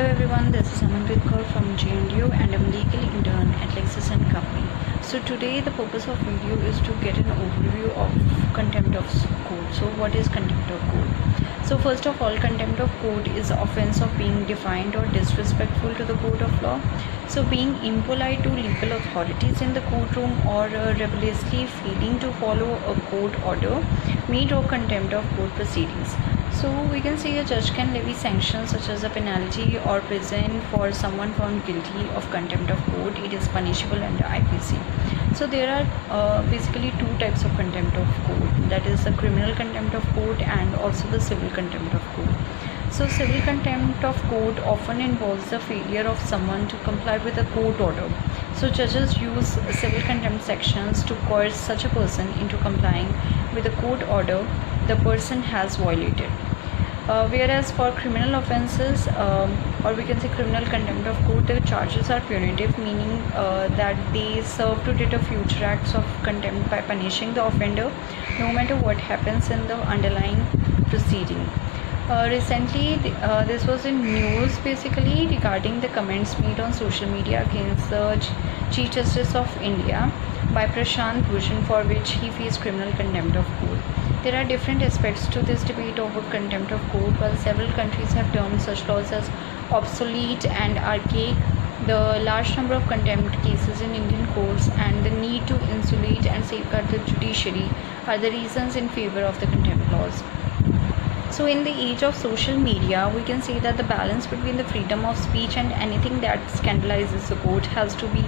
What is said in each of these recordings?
Hello everyone, this is Amanpreet Kaur from JNDU and I'm legal intern at Lexis and Company. So today the purpose of video is to get an overview of contempt of court. So what is contempt of court? So first of all, contempt of court is offense of being defiant or disrespectful to the court of law. So being impolite to legal authorities in the courtroom or rebelliously failing to follow a court order may draw contempt of court proceedings. So we can say a judge can levy sanctions such as a penalty or prison for someone found guilty of contempt of court. It is punishable under IPC. So there are basically two types of contempt of court, that is the criminal contempt of court and also the civil contempt of court. So civil contempt of court often involves the failure of someone to comply with a court order. So judges use civil contempt sections to coerce such a person into complying with a court order the person has violated. Whereas for criminal offences or we can say criminal contempt of court, the charges are punitive, meaning that they serve to deter future acts of contempt by punishing the offender no matter what happens in the underlying proceeding. Recently this was in news basically regarding the comments made on social media against the Chief Justice of India by Prashant Bhushan, for which he faced criminal contempt of court. There are different aspects to this debate over contempt of court. While several countries have termed such laws as obsolete and archaic, the large number of contempt cases in Indian courts and the need to insulate and safeguard the judiciary are the reasons in favor of the contempt laws. So in the age of social media, we can say that the balance between the freedom of speech and anything that scandalizes the court has to be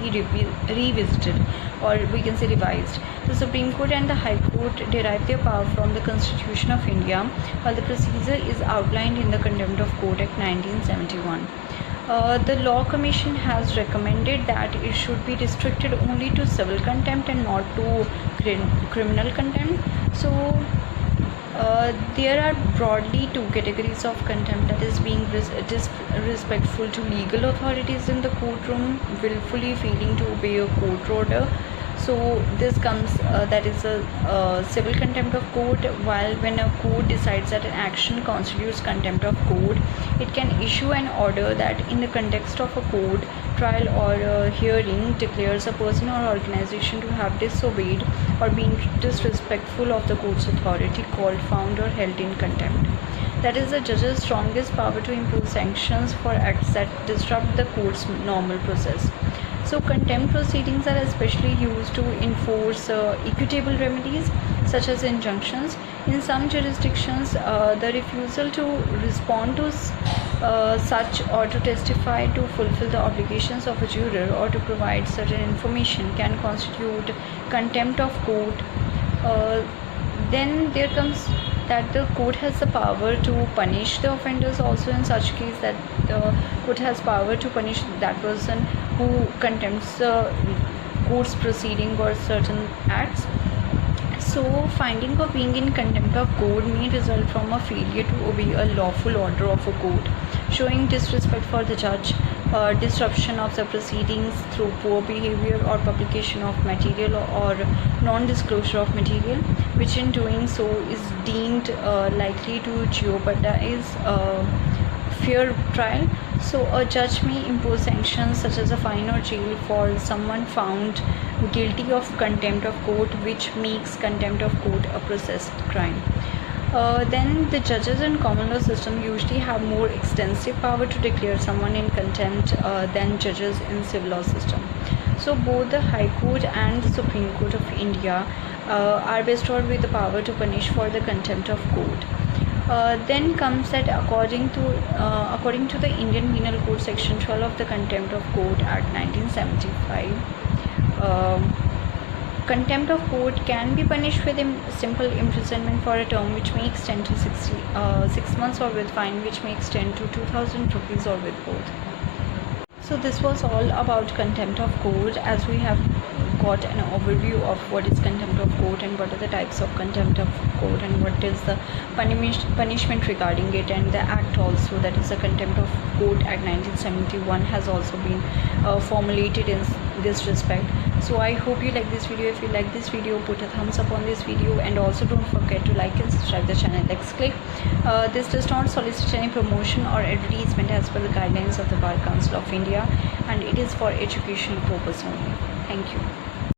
revisited, or we can say revised. The Supreme Court and the High Court derive their power from the Constitution of India, while the procedure is outlined in the Contempt of Court Act 1971. The Law Commission has recommended that it should be restricted only to civil contempt and not to criminal contempt. So there are broadly two categories of contempt, that is being disrespectful to legal authorities in the courtroom, willfully failing to obey a court order. So this comes that is a civil contempt of court. While when a court decides that an action constitutes contempt of court, it can issue an order that in the context of a court trial or a hearing declares a person or organization to have disobeyed or been disrespectful of the court's authority called, found or held in contempt. That is the judge's strongest power to impose sanctions for acts that disrupt the court's normal process. So contempt proceedings are especially used to enforce equitable remedies such as injunctions. In some jurisdictions, the refusal to respond to such or to testify to fulfill the obligations of a juror or to provide certain information can constitute contempt of court. Then there comes that the court has the power to punish the offenders also. In such case, that the court has power to punish that person who contempts the court's proceeding or certain acts. So finding of being in contempt of court may result from a failure to obey a lawful order of a court, showing disrespect for the judge, disruption of the proceedings through poor behavior or publication of material or non-disclosure of material, which in doing so is deemed likely to jeopardize fair trial. So a judge may impose sanctions such as a fine or jail for someone found guilty of contempt of court, which makes contempt of court a processed crime. Then the judges in common law system usually have more extensive power to declare someone in contempt than judges in civil law system. So both the High Court and the Supreme Court of India are bestowed with the power to punish for the contempt of court. Then comes that according to the Indian Penal Code Section 12 of the Contempt of Court Act 1975, contempt of court can be punished with simple imprisonment for a term which may extend to 6 months, or with fine which may extend to 2,000 rupees, or with both. So this was all about contempt of court, as we have got an overview of what is contempt of court and what are the types of contempt of court and what is the punishment regarding it, and the act also, that is the Contempt of Court Act 1971, has also been formulated in this respect. So I hope you like this video. If you like this video, put a thumbs up on this video, and also don't forget to like and subscribe the channel. Let's click. This does not solicit any promotion or advertisement as per the guidelines of the Bar Council of India, and it is for educational purpose only. Thank you.